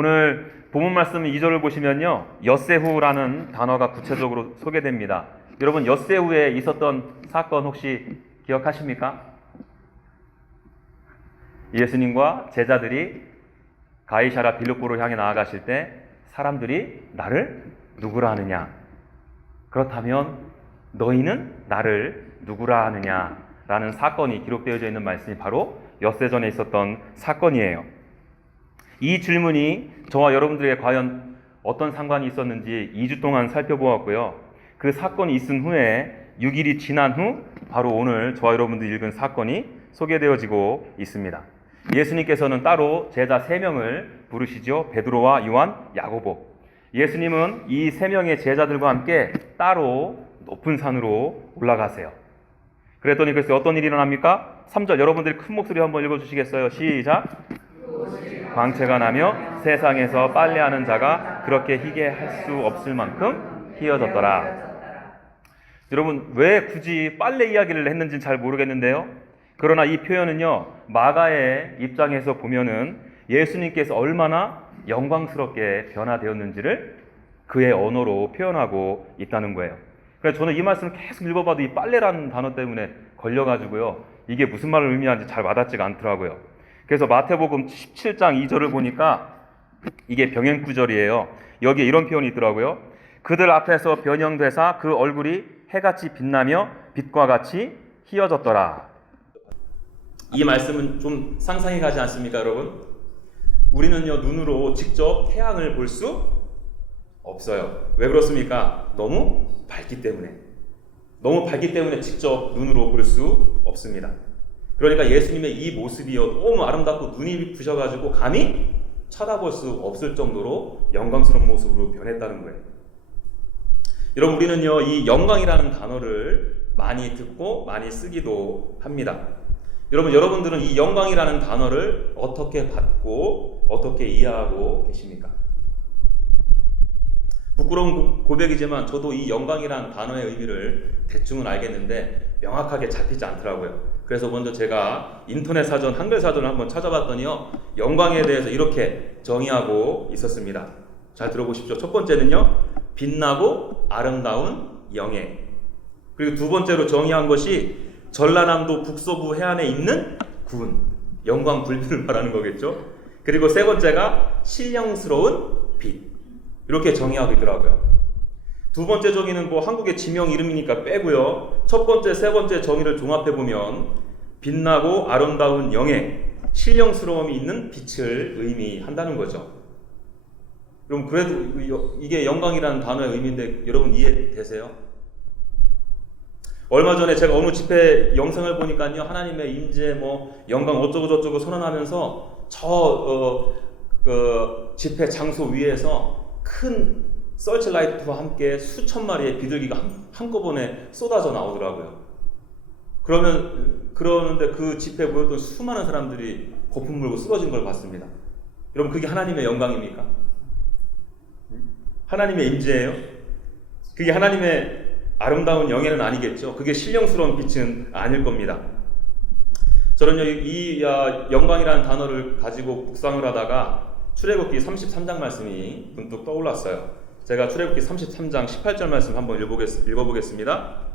오늘 본문 말씀 2절을 보시면요, 엿새후라는 단어가 구체적으로 소개됩니다. 여러분, 엿새후에 있었던 사건 혹시 기억하십니까? 예수님과 제자들이 가이사랴 빌립보로 향해 나아가실 때 사람들이 나를 누구라 하느냐, 그렇다면 너희는 나를 누구라 하느냐라는 사건이 기록되어져 있는 말씀이 바로 엿새전에 있었던 사건이에요. 이 질문이 저와 여러분들에게 과연 어떤 상관이 있었는지 2주 동안 살펴보았고요. 그 사건이 있은 후에 6일이 지난 후 바로 오늘 저와 여러분들이 읽은 사건이 소개되어지고 있습니다. 예수님께서는 따로 제자 3명을 부르시죠. 베드로와 요한, 야고보. 예수님은 이 3명의 제자들과 함께 따로 높은 산으로 올라가세요. 그랬더니 글쎄 어떤 일이 일어납니까? 3절 여러분들이 큰 목소리 한번 읽어주시겠어요? 시작! 광채가 나며 세상에서 빨래하는 자가 그렇게 희게 할 수 없을 만큼 희어졌더라. 여러분, 왜 굳이 빨래 이야기를 했는지는 잘 모르겠는데요. 그러나 이 표현은요, 마가의 입장에서 보면은 예수님께서 얼마나 영광스럽게 변화되었는지를 그의 언어로 표현하고 있다는 거예요. 그래서 저는 이 말씀을 계속 읽어봐도 이 빨래라는 단어 때문에 걸려가지고요, 이게 무슨 말을 의미하는지 잘 와닿지가 않더라고요. 그래서 마태복음 17장 2절을 보니까 이게 병행구절이에요. 여기에 이런 표현이 있더라고요. 그들 앞에서 변형되사 그 얼굴이 해같이 빛나며 빛과 같이 희어졌더라. 이 말씀은 좀 상상이 가지 않습니까, 여러분? 우리는요, 눈으로 직접 태양을 볼 수 없어요. 왜 그렇습니까? 너무 밝기 때문에. 너무 밝기 때문에 직접 눈으로 볼 수 없습니다. 그러니까 예수님의 이 모습이요, 너무 아름답고 눈이 부셔가지고 감히 쳐다볼 수 없을 정도로 영광스러운 모습으로 변했다는 거예요. 여러분, 우리는요, 이 영광이라는 단어를 많이 듣고 많이 쓰기도 합니다. 여러분들은 이 영광이라는 단어를 어떻게 받고 어떻게 이해하고 계십니까? 부끄러운 고백이지만 저도 이 영광이라는 단어의 의미를 대충은 알겠는데 명확하게 잡히지 않더라고요. 그래서 먼저 제가 인터넷 사전, 한글 사전을 한번 찾아봤더니요, 영광에 대해서 이렇게 정의하고 있었습니다. 잘 들어보십시오. 첫 번째는요, 빛나고 아름다운 영예. 그리고 두 번째로 정의한 것이 전라남도 북서부 해안에 있는 군, 영광 불변을 말하는 거겠죠. 그리고 세 번째가 신령스러운 빛. 이렇게 정의하고 있더라고요. 두 번째 정의는 뭐 한국의 지명 이름이니까 빼고요. 첫 번째, 세 번째 정의를 종합해보면 빛나고 아름다운 영예, 신령스러움이 있는 빛을 의미한다는 거죠. 그럼 그래도 이게 영광이라는 단어의 의미인데 여러분 이해되세요? 얼마 전에 제가 어느 집회 영상을 보니까요, 하나님의 임재, 영광 어쩌고저쩌고 선언하면서 집회 장소 위에서 큰 서치라이트와 함께 수천 마리의 비둘기가 한꺼번에 쏟아져 나오더라고요. 그러는데 그 집회에 보였던 수많은 사람들이 거품 물고 쓰러진 걸 봤습니다. 여러분, 그게 하나님의 영광입니까? 하나님의 임재예요? 그게 하나님의 아름다운 영예는 아니겠죠. 그게 신령스러운 빛은 아닐 겁니다. 저는요, 이 영광이라는 단어를 가지고 묵상을 하다가 출애굽기 33장 말씀이 문득 떠올랐어요. 제가 출애굽기 33장 18절 말씀 한번 읽어보겠습니다.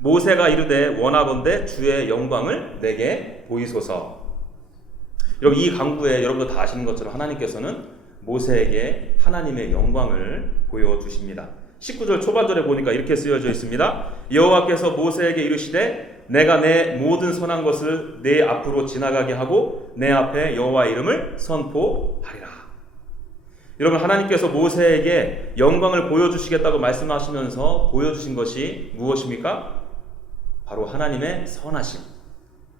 모세가 이르되 원하건대 주의 영광을 내게 보이소서. 여러분, 이 강구에 여러분도 다 아시는 것처럼 하나님께서는 모세에게 하나님의 영광을 보여주십니다. 19절 초반절에 보니까 이렇게 쓰여져 있습니다. 여호와께서 모세에게 이르시되 내가 내 모든 선한 것을 내 앞으로 지나가게 하고 내 앞에 여호와의 이름을 선포하리라. 여러분, 하나님께서 모세에게 영광을 보여주시겠다고 말씀하시면서 보여주신 것이 무엇입니까? 바로 하나님의 선하심.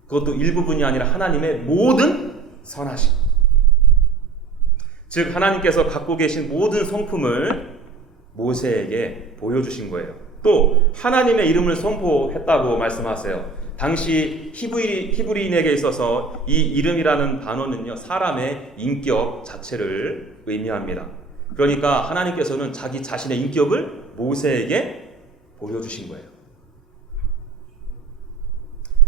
그것도 일부분이 아니라 하나님의 모든 선하심. 즉 하나님께서 갖고 계신 모든 성품을 모세에게 보여주신 거예요. 또 하나님의 이름을 선포했다고 말씀하세요. 당시 히브리인에게 있어서 이 이름이라는 단어는요, 사람의 인격 자체를 의미합니다. 그러니까 하나님께서는 자기 자신의 인격을 모세에게 보여주신 거예요.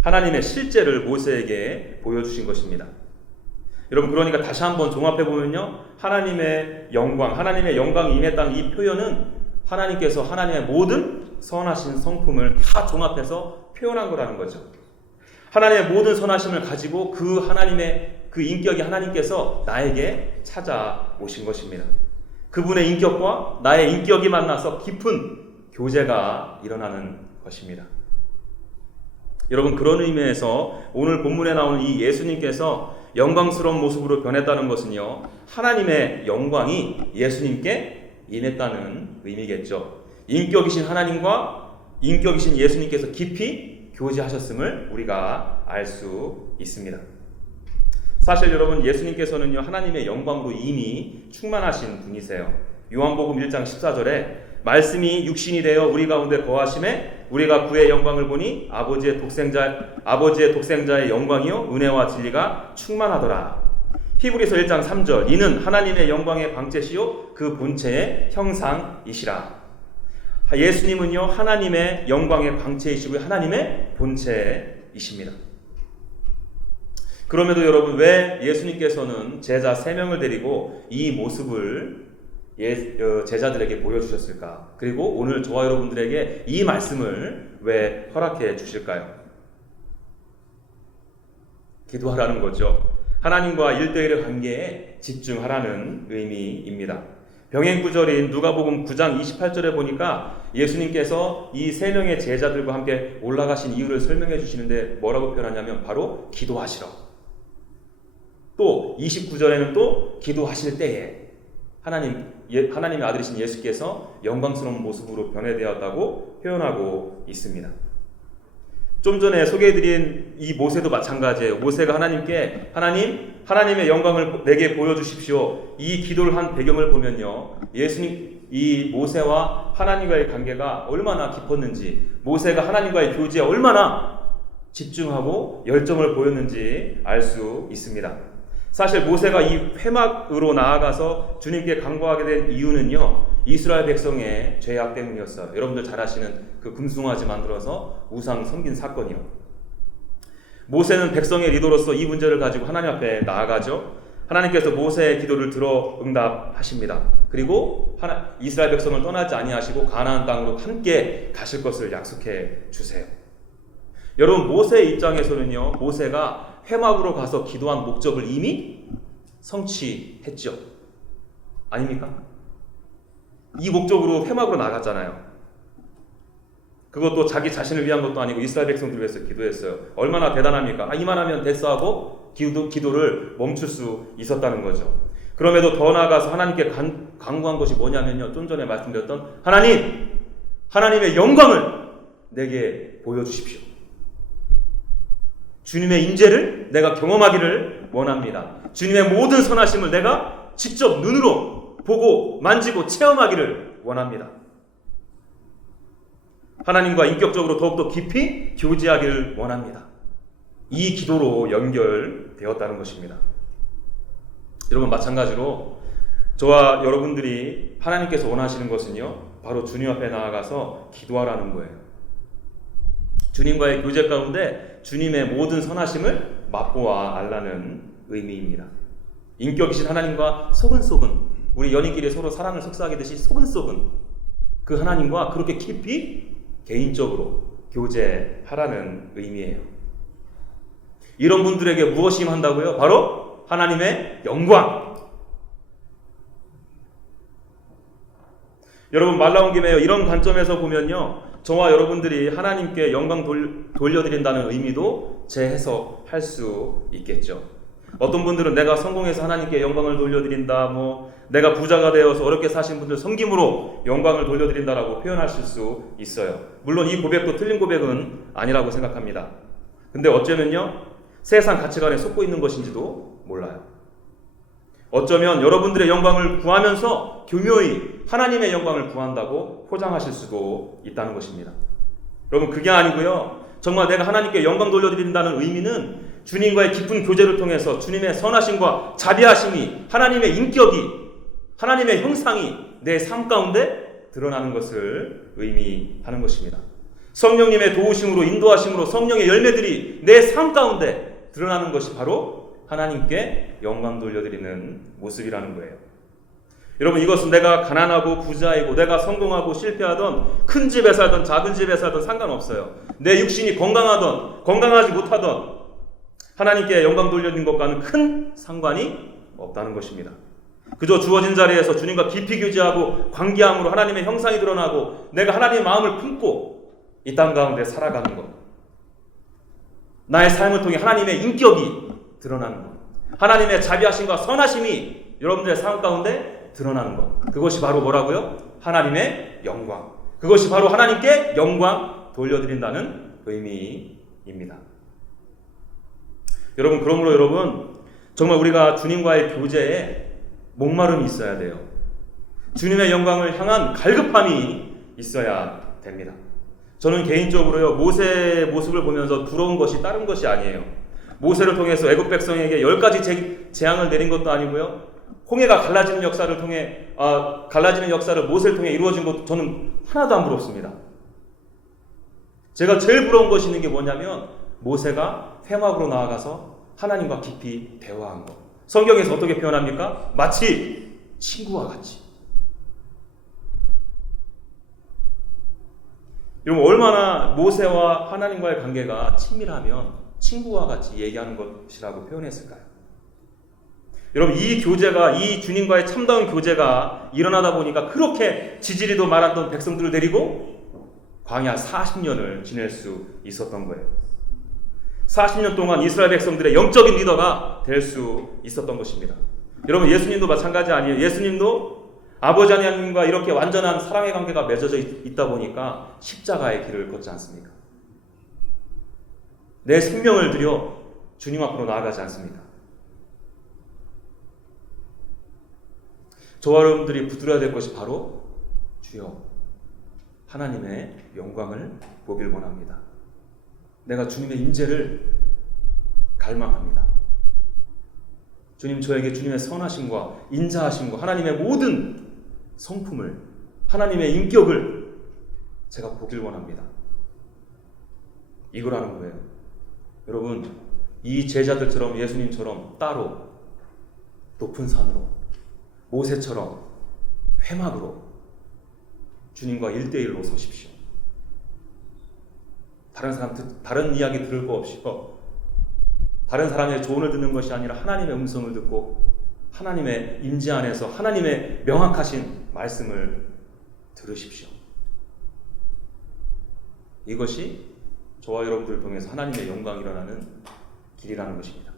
하나님의 실제를 모세에게 보여주신 것입니다. 여러분, 그러니까 다시 한번 종합해 보면요, 하나님의 영광이 임했다는 이 표현은 하나님께서 하나님의 모든 선하신 성품을 다 종합해서 표현한 거라는 거죠. 하나님의 모든 선하심을 가지고 그 하나님의 그 인격이 하나님께서 나에게 찾아오신 것입니다. 그분의 인격과 나의 인격이 만나서 깊은 교제가 일어나는 것입니다. 여러분, 그런 의미에서 오늘 본문에 나오는 이 예수님께서 영광스러운 모습으로 변했다는 것은요, 하나님의 영광이 예수님께 임했다는 의미겠죠. 인격이신 하나님과 인격이신 예수님께서 깊이 교제하셨음을 우리가 알 수 있습니다. 사실 여러분, 예수님께서는요, 하나님의 영광으로 이미 충만하신 분이세요. 요한복음 1장 14절에 말씀이 육신이 되어 우리 가운데 거하심에 우리가 그의 영광을 보니 아버지의 독생자의 영광이요 은혜와 진리가 충만하더라. 히브리서 1장 3절 이는 하나님의 영광의 방체시요 그 본체의 형상이시라. 예수님은요, 하나님의 영광의 방체이시고 하나님의 본체이십니다. 그럼에도 여러분, 왜 예수님께서는 제자 3명을 데리고 이 모습을 제자들에게 보여주셨을까? 그리고 오늘 저와 여러분들에게 이 말씀을 왜 허락해 주실까요? 기도하라는 거죠. 하나님과 1:1의 관계에 집중하라는 의미입니다. 병행구절인 누가복음 9장 28절에 보니까 예수님께서 이 3명의 제자들과 함께 올라가신 이유를 설명해 주시는데 뭐라고 표현하냐면 바로 기도하시라. 또 29절에는 또 기도하실 때에 하나님의 아들이신 예수께서 영광스러운 모습으로 변해되었다고 표현하고 있습니다. 좀 전에 소개해드린 이 모세도 마찬가지예요. 모세가 하나님께 하나님의 영광을 내게 보여주십시오. 이 기도를 한 배경을 보면요, 이 모세와 하나님과의 관계가 얼마나 깊었는지, 모세가 하나님과의 교제에 얼마나 집중하고 열정을 보였는지 알 수 있습니다. 사실 모세가 이 회막으로 나아가서 주님께 간구하게 된 이유는요, 이스라엘 백성의 죄악 때문이었어요. 여러분들 잘 아시는 그 금송아지 만들어서 우상 섬긴 사건이요. 모세는 백성의 리더로서 이 문제를 가지고 하나님 앞에 나아가죠. 하나님께서 모세의 기도를 들어 응답하십니다. 그리고 이스라엘 백성을 떠나지 아니하시고 가나안 땅으로 함께 가실 것을 약속해 주세요. 여러분, 모세의 입장에서는요, 모세가 회막으로 가서 기도한 목적을 이미 성취했죠. 아닙니까? 이 목적으로 회막으로 나갔잖아요. 그것도 자기 자신을 위한 것도 아니고 이스라엘 백성들을 위해서 기도했어요. 얼마나 대단합니까? 이만하면 됐어 하고 기도를 멈출 수 있었다는 거죠. 그럼에도 더 나아가서 하나님께 간구한 것이 뭐냐면요, 좀 전에 말씀드렸던 하나님의 영광을 내게 보여주십시오. 주님의 임재를 내가 경험하기를 원합니다. 주님의 모든 선하심을 내가 직접 눈으로 보고 만지고 체험하기를 원합니다. 하나님과 인격적으로 더욱더 깊이 교제하기를 원합니다. 이 기도로 연결되었다는 것입니다. 여러분, 마찬가지로 저와 여러분들이 하나님께서 원하시는 것은요, 바로 주님 앞에 나아가서 기도하라는 거예요. 주님과의 교제 가운데 주님의 모든 선하심을 맛보아 알라는 의미입니다. 인격이신 하나님과 소근소근, 우리 연인끼리 서로 사랑을 속삭이듯이 소근소근 그 하나님과 그렇게 깊이 개인적으로 교제하라는 의미예요. 이런 분들에게 무엇이 임한다고요? 바로 하나님의 영광. 여러분, 말 나온 김에 이런 관점에서 보면요, 저와 여러분들이 하나님께 영광 돌려드린다는 의미도 재해석할 수 있겠죠. 어떤 분들은 내가 성공해서 하나님께 영광을 돌려드린다, 내가 부자가 되어서 어렵게 사신 분들 섬김으로 영광을 돌려드린다라고 표현하실 수 있어요. 물론 이 고백도 틀린 고백은 아니라고 생각합니다. 근데 어쩌면요, 세상 가치관에 속고 있는 것인지도 몰라요. 어쩌면 여러분들의 영광을 구하면서 교묘히 하나님의 영광을 구한다고 포장하실 수도 있다는 것입니다. 여러분, 그게 아니고요, 정말 내가 하나님께 영광 돌려드린다는 의미는 주님과의 깊은 교제를 통해서 주님의 선하심과 자비하심이, 하나님의 인격이, 하나님의 형상이 내 삶 가운데 드러나는 것을 의미하는 것입니다. 성령님의 도우심으로, 인도하심으로 성령의 열매들이 내 삶 가운데 드러나는 것이 바로 하나님께 영광 돌려드리는 모습이라는 거예요. 여러분, 이것은 내가 가난하고 부자이고 내가 성공하고 실패하던 큰 집에 살던 작은 집에 살던 상관없어요. 내 육신이 건강하던 건강하지 못하던 하나님께 영광 돌려드리는 것과는 큰 상관이 없다는 것입니다. 그저 주어진 자리에서 주님과 깊이 교제하고 관계함으로 하나님의 형상이 드러나고 내가 하나님의 마음을 품고 이 땅 가운데 살아가는 것, 나의 삶을 통해 하나님의 인격이 드러나는 것, 하나님의 자비하심과 선하심이 여러분들의 삶 가운데 드러나는 것, 그것이 바로 뭐라고요? 하나님의 영광. 그것이 바로 하나님께 영광 돌려드린다는 의미입니다. 여러분, 그러므로 여러분, 정말 우리가 주님과의 교제에 목마름이 있어야 돼요. 주님의 영광을 향한 갈급함이 있어야 됩니다. 저는 개인적으로요, 모세의 모습을 보면서 부러운 것이 다른 것이 아니에요. 모세를 통해서 애굽 백성에게 10가지 재앙을 내린 것도 아니고요, 홍해가 갈라지는 역사를 통해 갈라지는 역사를 모세를 통해 이루어진 것도 저는 하나도 안 부럽습니다. 제가 제일 부러운 것이 있는 게 뭐냐면 모세가 회막으로 나아가서 하나님과 깊이 대화한 것. 성경에서 어떻게 표현합니까? 마치 친구와 같이. 여러분, 얼마나 모세와 하나님과의 관계가 친밀하면 친구와 같이 얘기하는 것이라고 표현했을까요? 여러분, 이 교제가, 이 주님과의 참다운 교제가 일어나다 보니까 그렇게 지지리도 말았던 백성들을 데리고 광야 40년을 지낼 수 있었던 거예요. 40년 동안 이스라엘 백성들의 영적인 리더가 될 수 있었던 것입니다. 여러분, 예수님도 마찬가지 아니에요? 예수님도 아버지 하나님과 이렇게 완전한 사랑의 관계가 맺어져 있다 보니까 십자가의 길을 걷지 않습니까? 내 생명을 들여 주님 앞으로 나아가지 않습니까? 저와 여러분들이 붙들어야 될 것이 바로 주여 하나님의 영광을 보길 원합니다. 내가 주님의 임재를 갈망합니다. 주님, 저에게 주님의 선하심과 인자하심과 하나님의 모든 성품을, 하나님의 인격을 제가 보길 원합니다. 이거라는 거예요. 여러분, 이 제자들처럼 예수님처럼 따로 높은 산으로, 모세처럼 회막으로 주님과 1대1로 서십시오. 다른 이야기 들을 거 없이 다른 사람의 조언을 듣는 것이 아니라 하나님의 음성을 듣고 하나님의 임재 안에서 하나님의 명확하신 말씀을 들으십시오. 이것이 저와 여러분들을 통해서 하나님의 영광이 일어나는 길이라는 것입니다.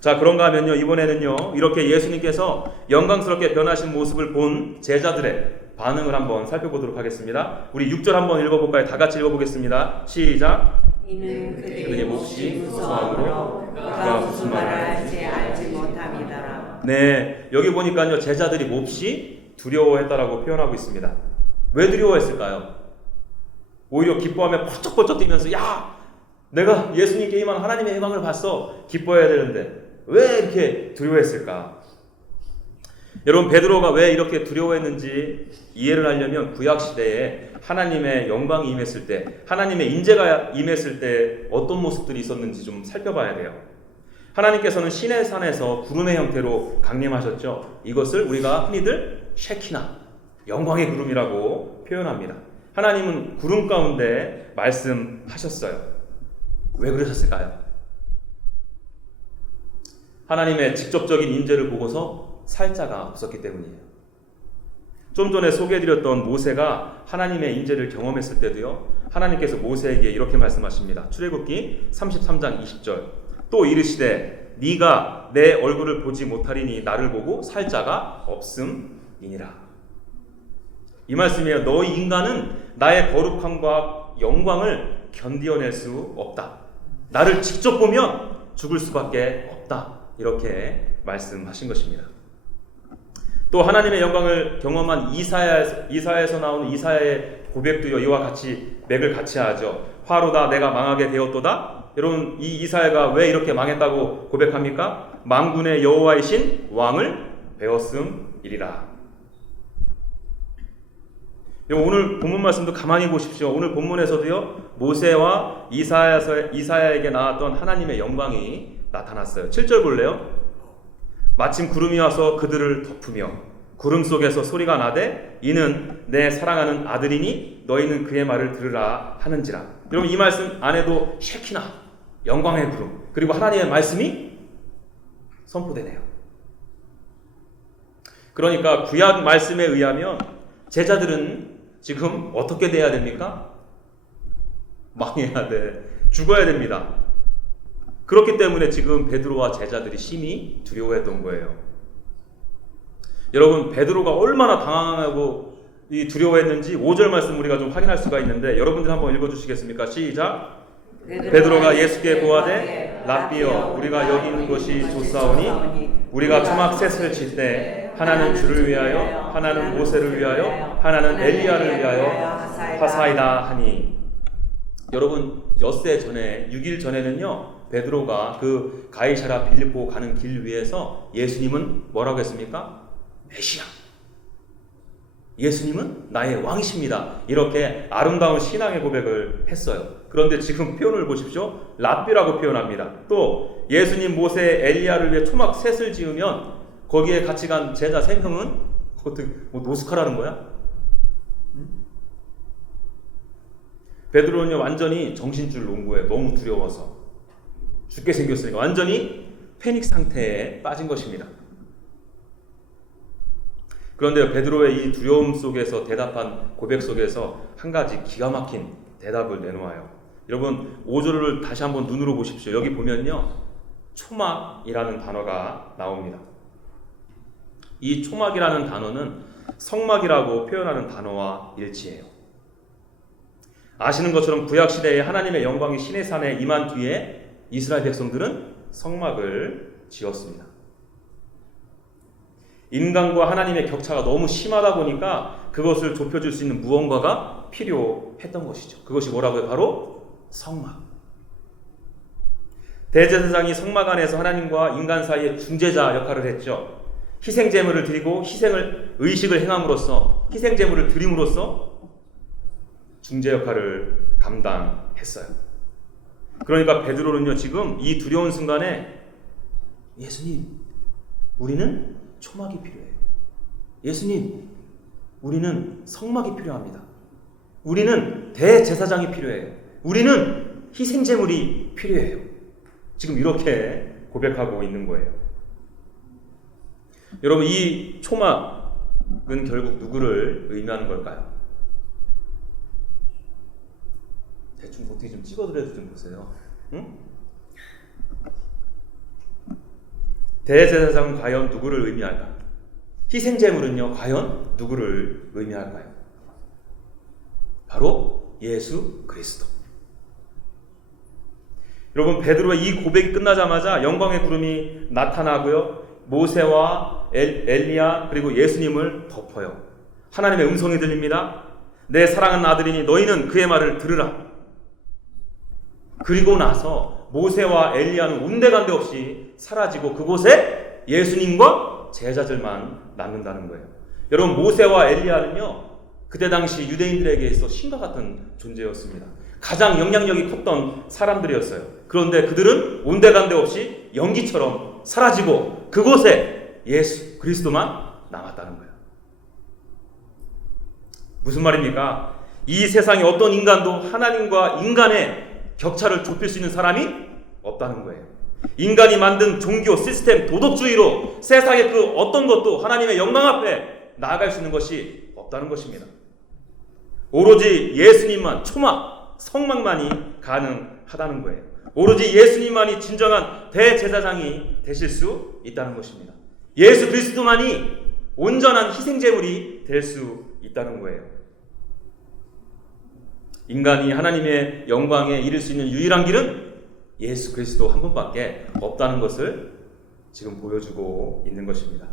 자, 그런가 하면요, 이번에는요, 이렇게 예수님께서 영광스럽게 변하신 모습을 본 제자들의 반응을 한번 살펴보도록 하겠습니다. 우리 6절 한번 읽어볼까요? 다 같이 읽어보겠습니다. 시작. 이는 그들의 몹시 무서움으로 그가 무슨 말을 할지 알지 못함이더라. 네, 여기 보니까요, 제자들이 몹시 두려워했다라고 표현하고 있습니다. 왜 두려워했을까요? 오히려 기뻐하며 펄쩍펄쩍 뛰면서, 야, 내가 예수님께 임한 하나님의 영광을 봤어, 기뻐해야 되는데 왜 이렇게 두려워했을까? 여러분, 베드로가 왜 이렇게 두려워했는지 이해를 하려면 구약시대에 하나님의 영광이 임했을 때, 하나님의 인재가 임했을 때 어떤 모습들이 있었는지 좀 살펴봐야 돼요. 하나님께서는 시내 산에서 구름의 형태로 강림하셨죠. 이것을 우리가 흔히들 쉐키나, 영광의 구름이라고 표현합니다. 하나님은 구름 가운데 말씀하셨어요. 왜 그러셨을까요? 하나님의 직접적인 인재를 보고서 살 자가 없었기 때문이에요. 좀 전에 소개해드렸던 모세가 하나님의 인재를 경험했을 때도요, 하나님께서 모세에게 이렇게 말씀하십니다. 출애굽기 33장 20절. 또 이르시되 네가 내 얼굴을 보지 못하리니 나를 보고 살 자가 없음이니라. 이 말씀이에요. 너희 인간은 나의 거룩함과 영광을 견디어낼 수 없다. 나를 직접 보면 죽을 수밖에 없다. 이렇게 말씀하신 것입니다. 또 하나님의 영광을 경험한 이사야에서 나오는 이사야의 고백도요, 이와 같이 맥을 같이 하죠. 화로다 내가 망하게 되었도다. 여러분, 이 이사야가 왜 이렇게 망했다고 고백합니까? 만군의 여호와이신 왕을 배웠음이리라. 오늘 본문 말씀도 가만히 보십시오. 오늘 본문에서도요, 모세와 이사야에게 나왔던 하나님의 영광이 나타났어요. 7절 볼래요? 마침 구름이 와서 그들을 덮으며 구름 속에서 소리가 나되 이는 내 사랑하는 아들이니 너희는 그의 말을 들으라 하는지라. 여러분, 이 말씀 안에도 쉐키나 영광의 구름 그리고 하나님의 말씀이 선포되네요. 그러니까 구약 말씀에 의하면 제자들은 지금 어떻게 돼야 됩니까? 망해야 돼. 죽어야 됩니다. 그렇기 때문에 지금 베드로와 제자들이 심히 두려워했던 거예요. 여러분, 베드로가 얼마나 당황하고 두려워했는지 5절 말씀 우리가 좀 확인할 수가 있는데 여러분들 한번 읽어주시겠습니까? 시작. 베드로가 예수께 고하되 랍비여 우리가 여기 있는 것이 좋사오니 우리가 초막 셋을 칠 때 하나는 주를 위하여 하나는 모세를 위하여 하나는 엘리야를 위하여 하사이다 하니. 여러분, 엿새 전에 6일 전에는요 베드로가 그 가이사랴 빌립보 가는 길 위에서 예수님은 뭐라고 했습니까? 메시아, 예수님은 나의 왕이십니다. 이렇게 아름다운 신앙의 고백을 했어요. 그런데 지금 표현을 보십시오. 랍비라고 표현합니다. 또 예수님, 모세, 엘리야를 위해 초막 셋을 지으면 거기에 같이 간 제자 3명은 어떻게 노숙하라는 거야? 베드로는요 완전히 정신줄 놓은 거예요. 너무 두려워서 죽게 생겼으니까 완전히 패닉 상태에 빠진 것입니다. 그런데 베드로의 이 두려움 속에서 대답한 고백 속에서 한 가지 기가 막힌 대답을 내놓아요. 여러분 5절을 다시 한번 눈으로 보십시오. 여기 보면요 초막이라는 단어가 나옵니다. 이 초막이라는 단어는 성막이라고 표현하는 단어와 일치해요. 아시는 것처럼 구약시대에 하나님의 영광이 시내산에 임한 뒤에 이스라엘 백성들은 성막을 지었습니다. 인간과 하나님의 격차가 너무 심하다 보니까 그것을 좁혀줄 수 있는 무언가가 필요했던 것이죠. 그것이 뭐라고요? 바로 성막. 대제사장이 성막 안에서 하나님과 인간 사이의 중재자 역할을 했죠. 희생제물을 드리고 의식을 행함으로써 희생제물을 드림으로써 중재 역할을 감당했어요. 그러니까 베드로는요 지금 이 두려운 순간에 예수님, 우리는 초막이 필요해요. 예수님, 우리는 성막이 필요합니다. 우리는 대제사장이 필요해요. 우리는 희생제물이 필요해요. 지금 이렇게 고백하고 있는 거예요. 여러분, 이 초막은 결국 누구를 의미하는 걸까요? 대충 어떻게 좀 찍어드려도 좀 보세요. 응? 대제사장은 과연 누구를 의미할까요? 희생제물은요 과연 누구를 의미할까요? 바로 예수 그리스도. 여러분, 베드로의 이 고백이 끝나자마자 영광의 구름이 나타나고요 모세와 엘리야 그리고 예수님을 덮어요. 하나님의 음성이 들립니다. 내 사랑하는 아들이니 너희는 그의 말을 들으라. 그리고 나서 모세와 엘리야는 온데간데 없이 사라지고 그곳에 예수님과 제자들만 남는다는 거예요. 여러분, 모세와 엘리야는요 그때 당시 유대인들에게 있어 신과 같은 존재였습니다. 가장 영향력이 컸던 사람들이었어요. 그런데 그들은 온데간데 없이 연기처럼 사라지고 그곳에 예수 그리스도만 남았다는 거예요. 무슨 말입니까? 이 세상에 어떤 인간도 하나님과 인간의 격차를 좁힐 수 있는 사람이 없다는 거예요. 인간이 만든 종교, 시스템, 도덕주의로 세상의 그 어떤 것도 하나님의 영광 앞에 나아갈 수 있는 것이 없다는 것입니다. 오로지 예수님만, 초막, 성막만이 가능하다는 거예요. 오로지 예수님만이 진정한 대제사장이 되실 수 있다는 것입니다. 예수 그리스도만이 온전한 희생제물이 될 수 있다는 거예요. 인간이 하나님의 영광에 이를 수 있는 유일한 길은 예수 그리스도 한 분밖에 없다는 것을 지금 보여주고 있는 것입니다.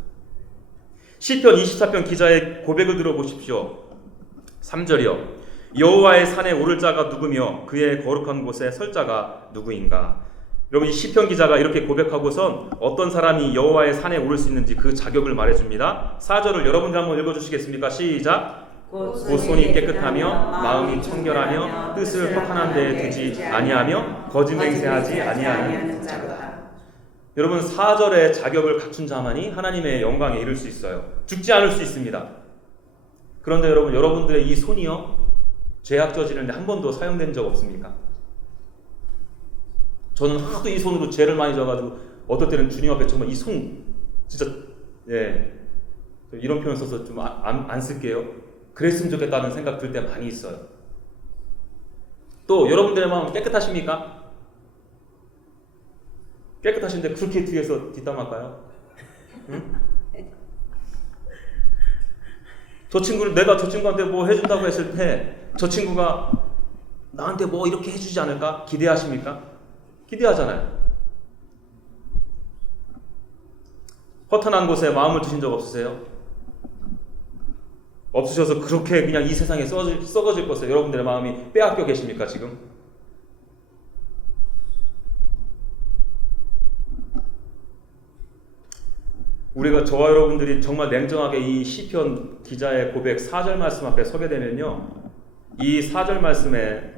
시편 24편 기자의 고백을 들어보십시오. 3절이요. 여호와의 산에 오를 자가 누구며 그의 거룩한 곳에 설 자가 누구인가. 여러분, 이 시편 기자가 이렇게 고백하고선 어떤 사람이 여호와의 산에 오를 수 있는지 그 자격을 말해줍니다. 4절을 여러분들 한번 읽어주시겠습니까? 시작. 곧 손이 깨끗하며 마음이 청결하며 뜻을 혹한한 데에 두지 아니하며 거짓 맹세하지 아니하는 자다. 여러분, 사절의 자격을 갖춘 자만이 하나님의 영광에 이를 수 있어요. 죽지 않을 수 있습니다. 그런데 여러분, 여러분들의 이 손이요, 죄악 저지르는데 한 번도 사용된 적 없습니까? 저는 하도 이 손으로 죄를 많이 져가지고 어떨 때는 주님 앞에 정말 이 손 진짜 이런 표현 써서 좀 안 쓸게요. 그랬으면 좋겠다는 생각 들 때 많이 있어요. 또 여러분들의 마음 깨끗하십니까? 깨끗하신데 그렇게 뒤에서 뒷담할까요? 응? 내가 저 친구한테 뭐 해준다고 했을 때 저 친구가 나한테 뭐 이렇게 해주지 않을까? 기대하십니까? 기대하잖아요. 허탄한 곳에 마음을 두신 적 없으세요? 없으셔서 그렇게 그냥 이 세상에 썩어질 것을 여러분들의 마음이 빼앗겨 계십니까 지금? 우리가 저와 여러분들이 정말 냉정하게 이 시편 기자의 고백 4절 말씀 앞에 서게 되면요, 이 4절 말씀에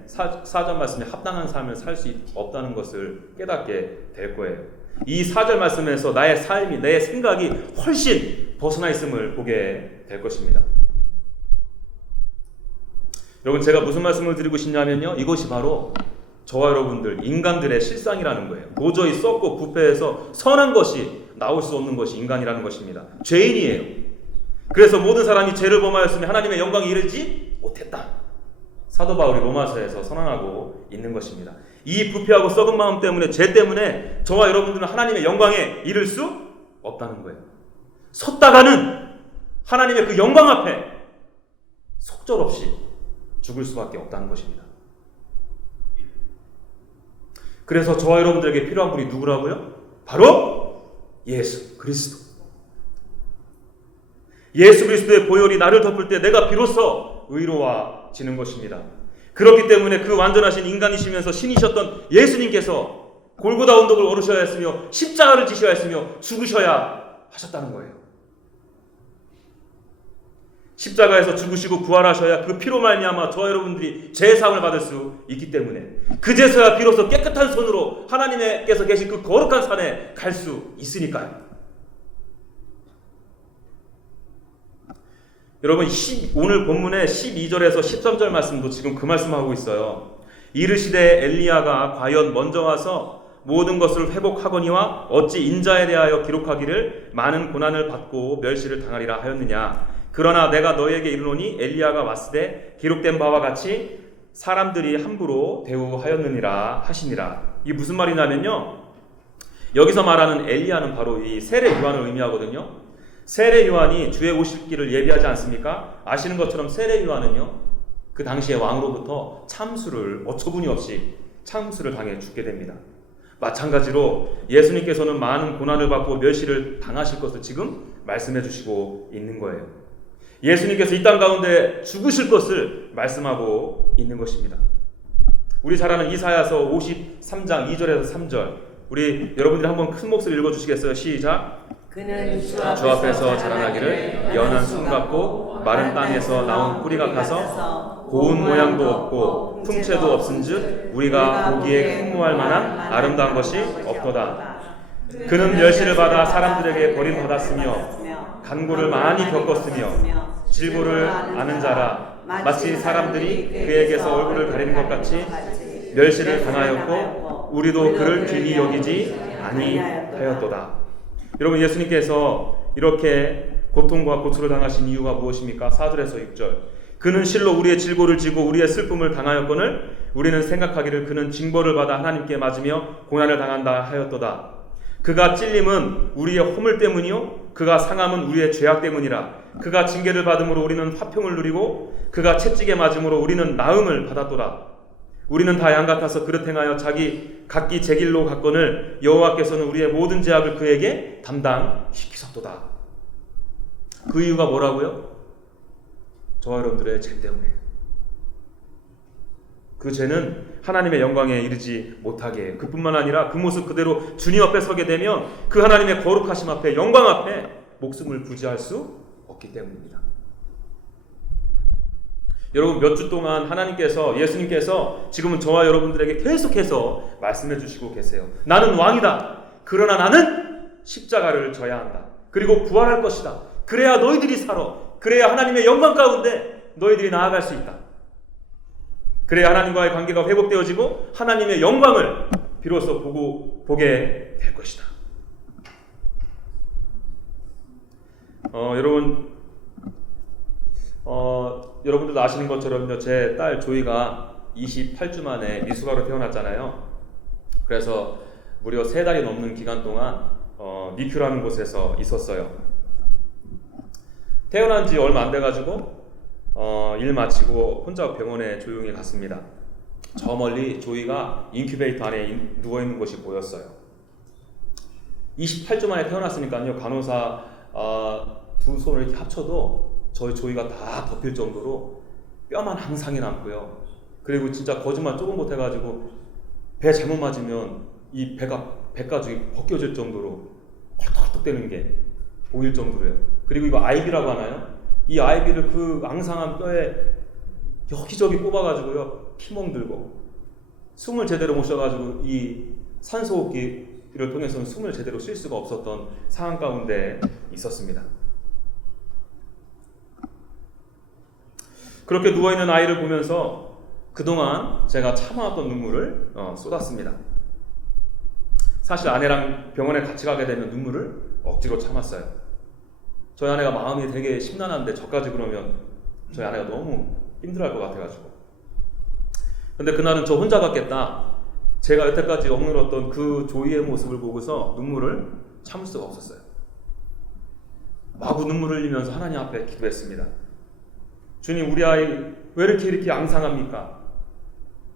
합당한 삶을 살 수 없다는 것을 깨닫게 될 거예요. 이 4절 말씀에서 나의 삶이, 내 생각이 훨씬 벗어나 있음을 보게 될 것입니다. 여러분, 제가 무슨 말씀을 드리고 싶냐면요, 이것이 바로 저와 여러분들 인간들의 실상이라는 거예요. 도저히 썩고 부패해서 선한 것이 나올 수 없는 것이 인간이라는 것입니다. 죄인이에요. 그래서 모든 사람이 죄를 범하였으면 하나님의 영광에 이르지 못했다. 사도 바울이 로마서에서 선언하고 있는 것입니다. 이 부패하고 썩은 마음 때문에, 죄 때문에 저와 여러분들은 하나님의 영광에 이를 수 없다는 거예요. 섰다가는 하나님의 그 영광 앞에 속절없이 죽을 수밖에 없다는 것입니다. 그래서 저와 여러분들에게 필요한 분이 누구라고요? 바로 예수 그리스도. 예수 그리스도의 보혈이 나를 덮을 때 내가 비로소 의로워지는 것입니다. 그렇기 때문에 그 완전하신 인간이시면서 신이셨던 예수님께서 골고다 언덕을 오르셔야 했으며 십자가를 지셔야 했으며 죽으셔야 하셨다는 거예요. 십자가에서 죽으시고 부활하셔야 그 피로 말미암아 저와 여러분들이 죄 사함을 받을 수 있기 때문에, 그제서야 비로소 깨끗한 손으로 하나님께서 계신 그 거룩한 산에 갈 수 있으니까요. 여러분, 오늘 본문의 12절에서 13절 말씀도 지금 그 말씀하고 있어요. 이르시되 엘리야가 과연 먼저 와서 모든 것을 회복하거니와 어찌 인자에 대하여 기록하기를 많은 고난을 받고 멸시를 당하리라 하였느냐. 그러나 내가 너에게 이르노니 엘리야가 왔으되 기록된 바와 같이 사람들이 함부로 대우하였느니라 하시니라. 이게 무슨 말이냐면요, 여기서 말하는 엘리야는 바로 이 세례 요한을 의미하거든요. 세례 요한이 주의 오실 길을 예비하지 않습니까? 아시는 것처럼 세례 요한은요, 그 당시에 왕으로부터 참수를 어처구니 없이 참수를 당해 죽게 됩니다. 마찬가지로 예수님께서는 많은 고난을 받고 멸시를 당하실 것을 지금 말씀해 주시고 있는 거예요. 예수님께서 이 땅 가운데 죽으실 것을 말씀하고 있는 것입니다. 우리 잘 아는 이사야서 53장 2절에서 3절, 우리 여러분들이 한번 큰 목소리 읽어주시겠어요? 시작. 그는 주 앞에서 자라나기를 연한 순 같고 마른 땅에서 나온 뿌리 같아서 고운 모양도 없고 풍채도 없은즉 우리가 보기에 흠모할 만한 아름다운 것이 없도다. 그는 멸시를 받아 사람들에게 버림받았으며 간고를 많이 겪었으며 질고를 아는 자라. 마치 사람들이 그에게서 얼굴을 가리는 것 같이 멸시를 당하였고 우리도 그를 귀히 여기지 아니하였도다. 여러분, 예수님께서 이렇게 고통과 고초를 당하신 이유가 무엇입니까? 4절에서 6절. 그는 실로 우리의 질고를 지고 우리의 슬픔을 당하였거늘 우리는 생각하기를 그는 징벌을 받아 하나님께 맞으며 고난을 당한다 하였도다. 그가 찔림은 우리의 허물 때문이요 그가 상함은 우리의 죄악 때문이라. 그가 징계를 받음으로 우리는 화평을 누리고 그가 채찍에 맞음으로 우리는 나음을 받았도다. 우리는 다 양 같아서 그릇 행하여 각기 제 길로 갔거늘 여호와께서는 우리의 모든 죄악을 그에게 담당시키셨도다. 그 이유가 뭐라고요? 저와 여러분들의 죄 때문에. 그 죄는 하나님의 영광에 이르지 못하게 해요. 그뿐만 아니라 그 모습 그대로 주님 앞에 서게 되면 그 하나님의 거룩하심 앞에, 영광 앞에 목숨을 부지할 수 없기 때문입니다. 여러분, 몇 주 동안 하나님께서, 예수님께서 지금은 저와 여러분들에게 계속해서 말씀해 주시고 계세요. 나는 왕이다. 그러나 나는 십자가를 져야 한다. 그리고 부활할 것이다. 그래야 너희들이 살아. 그래야 하나님의 영광 가운데 너희들이 나아갈 수 있다. 그래야 하나님과의 관계가 회복되어지고 하나님의 영광을 비로소 보게 될 것이다. 여러분들도 아시는 것처럼요, 제 딸 조이가 28주 만에 미숙아로 태어났잖아요. 그래서 무려 3달이 넘는 기간 동안 니큐라는 곳에서 있었어요. 태어난 지 얼마 안 돼가지고 일 마치고 혼자 병원에 조용히 갔습니다. 저 멀리 조이가 인큐베이터 안에 누워있는 것이 보였어요. 28주 만에 태어났으니까요, 간호사 두 손을 이렇게 합쳐도 저희 조이가 다 덮일 정도로 뼈만 항상이 남고요. 그리고 진짜 거짓말 조금 못해가지고 배 잘못 맞으면 이 배 가죽이 벗겨질 정도로 헐떡헐떡대는 게 보일 정도로요. 그리고 이거 아이비라고 하나요? 이 아이비를 그 앙상한 뼈에 여기저기 꼽아가지고요, 피멍 들고 숨을 제대로 못 쉬어가지고 이 산소호흡기를 통해서는 숨을 제대로 쉴 수가 없었던 상황 가운데 있었습니다. 그렇게 누워있는 아이를 보면서 그동안 제가 참아왔던 눈물을 쏟았습니다. 사실 아내랑 병원에 같이 가게 되면 눈물을 억지로 참았어요. 저희 아내가 마음이 되게 심란한데 저까지 그러면 저희 아내가 너무 힘들어할 것 같아가지고. 근데 그날은 저 혼자 갔겠다. 제가 여태까지 억눌렀던 그 조이의 모습을 보고서 눈물을 참을 수가 없었어요. 마구 눈물을 흘리면서 하나님 앞에 기도했습니다. 주님, 우리 아이 왜 이렇게 앙상합니까?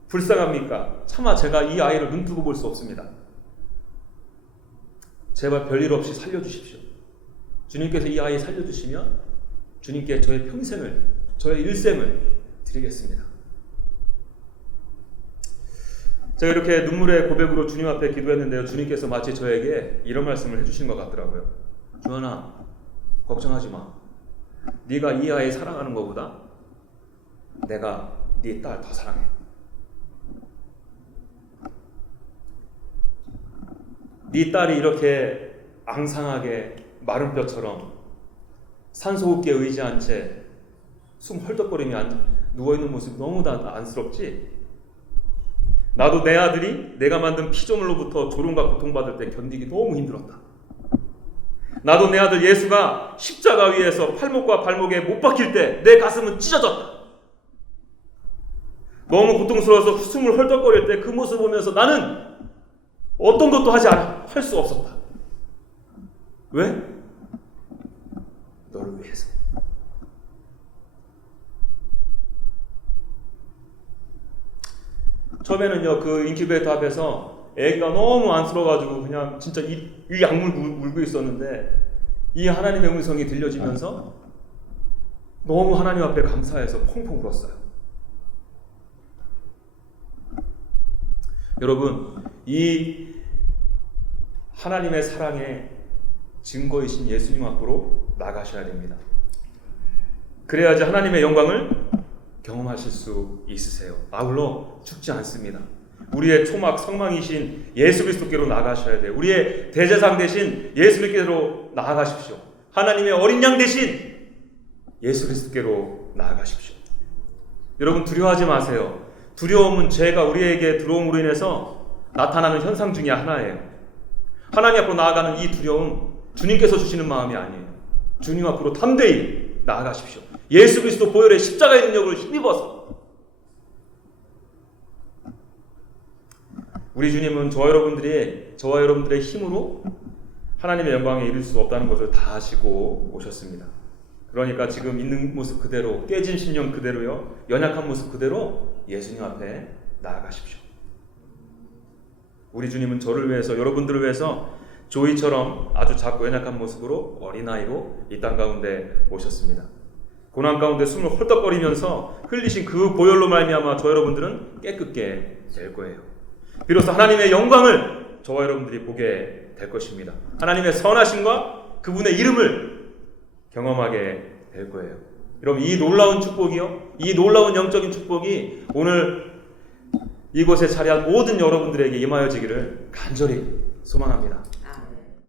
불쌍합니까? 차마 제가 이 아이를 눈뜨고 볼 수 없습니다. 제발 별일 없이 살려주십시오. 주님께서 이 아이 살려주시면 주님께 저의 평생을, 저의 일생을 드리겠습니다. 제가 이렇게 눈물의 고백으로 주님 앞에 기도했는데요, 주님께서 마치 저에게 이런 말씀을 해주신 것 같더라고요. 주연아, 걱정하지 마. 네가 이 아이 사랑하는 것보다 내가 네 딸 더 사랑해. 네 딸이 이렇게 앙상하게 마른 뼈처럼 산소호흡기에 의지한 채 숨 헐떡거리며 누워있는 모습이 너무 안쓰럽지? 나도 내 아들이 내가 만든 피조물로부터 조롱과 고통받을 때 견디기 너무 힘들었다. 나도 내 아들 예수가 십자가 위에서 팔목과 발목에 못 박힐 때 내 가슴은 찢어졌다. 너무 고통스러워서 숨을 헐떡거릴 때 그 모습을 보면서 나는 어떤 것도 할 수 없었다. 왜? 너를 위해서. 처음에는요, 그 인큐베이터 앞에서 애기가 너무 안쓰러워가지고 그냥 진짜 이 약물 물고 있었는데 이 하나님의 음성이 들려지면서 너무 하나님 앞에 감사해서 펑펑 울었어요. 여러분, 이 하나님의 사랑의 증거이신 예수님 앞으로 나가셔야 됩니다. 그래야지 하나님의 영광을 경험하실 수 있으세요. 아울러 죽지 않습니다. 우리의 초막 성망이신 예수 그리스도께로 나아가셔야 돼요. 우리의 대제사장 대신 예수 그리스도께로 나아가십시오. 하나님의 어린 양 대신 예수 그리스도께로 나아가십시오. 여러분, 두려워하지 마세요. 두려움은 죄가 우리에게 들어옴으로 인해서 나타나는 현상 중에 하나예요. 하나님 앞으로 나아가는 이 두려움, 주님께서 주시는 마음이 아니에요. 주님 앞으로 담대히 나아가십시오. 예수 그리스도 보혈의 십자가의 능력을 힘입어서. 우리 주님은 저와 여러분들의 힘으로 하나님의 영광에 이를 수 없다는 것을 다 아시고 오셨습니다. 그러니까 지금 있는 모습 그대로, 깨진 심령 그대로요, 연약한 모습 그대로 예수님 앞에 나아가십시오. 우리 주님은 저를 위해서, 여러분들을 위해서 조이처럼 아주 작고 연약한 모습으로 어린아이로 이 땅 가운데 오셨습니다. 고난 가운데 숨을 헐떡거리면서 흘리신 그 보혈로 말미암아 저 여러분들은 깨끗게 될 거예요. 비로소 하나님의 영광을 저와 여러분들이 보게 될 것입니다. 하나님의 선하심과 그분의 이름을 경험하게 될 거예요. 여러분, 이 놀라운 축복이요, 이 놀라운 영적인 축복이 오늘 이곳에 자리한 모든 여러분들에게 임하여지기를 간절히 소망합니다.